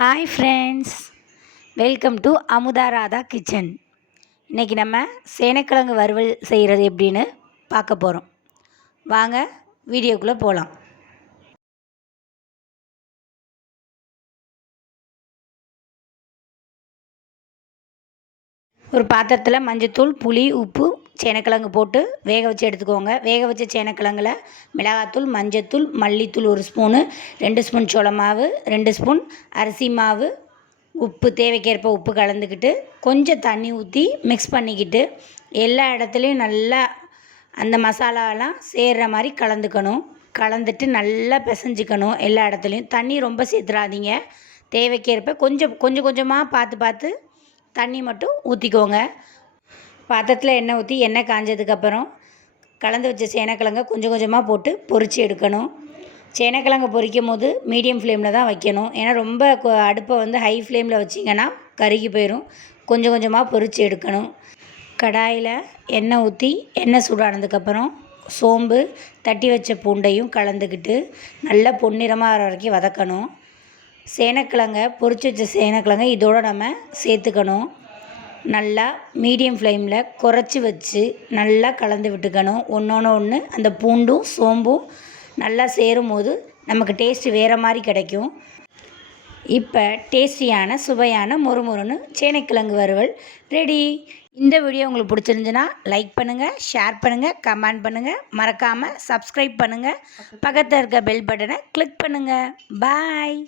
Hi friends, welcome to Amudha Radha kitchen. இன்றைக்கி நம்ம சேனைக்கிழங்கு வறுவல் செய்கிறது எப்படின்னு பார்க்க போகிறோம். வாங்க வீடியோக்குள்ளே போகலாம். ஒரு பாத்திரத்தில் மஞ்சத்தூள், புளி, உப்பு, சேனைக்கிழங்கு போட்டு வேக வச்சு எடுத்துக்கோங்க. வேக வச்ச சேனைக்கிழங்குல மிளகாத்தூள், மஞ்சத்தூள், மல்லித்தூள் 1 ஸ்பூனு, 2 ஸ்பூன் சோள மாவு, 2 ஸ்பூன் அரிசி மாவு, உப்பு தேவைக்கேற்ப உப்பு கலந்துக்கிட்டு கொஞ்சம் தண்ணி ஊற்றி மிக்ஸ் பண்ணிக்கிட்டு எல்லா இடத்துலையும் நல்லா அந்த மசாலாலாம் சேர்கிற மாதிரி கலந்துட்டு நல்லா பிசைஞ்சிக்கணும். எல்லா இடத்துலையும் தண்ணி ரொம்ப சேர்த்துறாதீங்க. தேவைக்கேற்ப கொஞ்சம் கொஞ்சமாக பார்த்து தண்ணி மட்டும் ஊற்றிக்கோங்க. பாத்திரத்தில் எண்ணெய் ஊற்றி எண்ணெய் காஞ்சதுக்கப்புறம் கலந்து வச்ச சேனைக்கிழங்க கொஞ்சம் கொஞ்சமாக போட்டு பொரித்து எடுக்கணும். சேனைக்கிழங்கு பொரிக்கும் போது மீடியம் ஃப்ளேமில் தான் வைக்கணும். ஏன்னா ரொம்ப அடுப்பை ஹை ஃப்ளேமில் வச்சிங்கன்னா கருகி போயிடும். கொஞ்சம் கொஞ்சமாக பொரித்து எடுக்கணும். கடாயில் எண்ணெய் ஊற்றி எண்ணெய் சூடானதுக்கப்புறம் சோம்பு, தட்டி வச்ச பூண்டையும் கலந்துக்கிட்டு நல்லா பொன்னிறமாக வர வரைக்கும் வதக்கணும். சேனைக்கிழங்க பொரித்து வச்ச சேனைக்கிழங்க இதோடு நம்ம சேர்த்துக்கணும். நல்லா மீடியம் ஃப்ளேமில் குறைச்சி வச்சு நல்லா கலந்து விட்டுக்கணும். ஒன்று அந்த பூண்டும் சோம்பும் நல்லா சேரும் போது நமக்கு டேஸ்ட்டு வேறு மாதிரி கிடைக்கும். இப்போ டேஸ்டியான சுவையான மொறுமொறுன்னு சேனைக்கிழங்கு வறுவல் ரெடி. இந்த வீடியோ உங்களுக்கு பிடிச்சிருந்துச்சுன்னா லைக் பண்ணுங்கள், ஷேர் பண்ணுங்கள், கமெண்ட் பண்ணுங்கள், மறக்காமல் சப்ஸ்கிரைப் பண்ணுங்கள், பக்கத்தில் இருக்க பெல் பட்டனை கிளிக் பண்ணுங்கள். பாய்.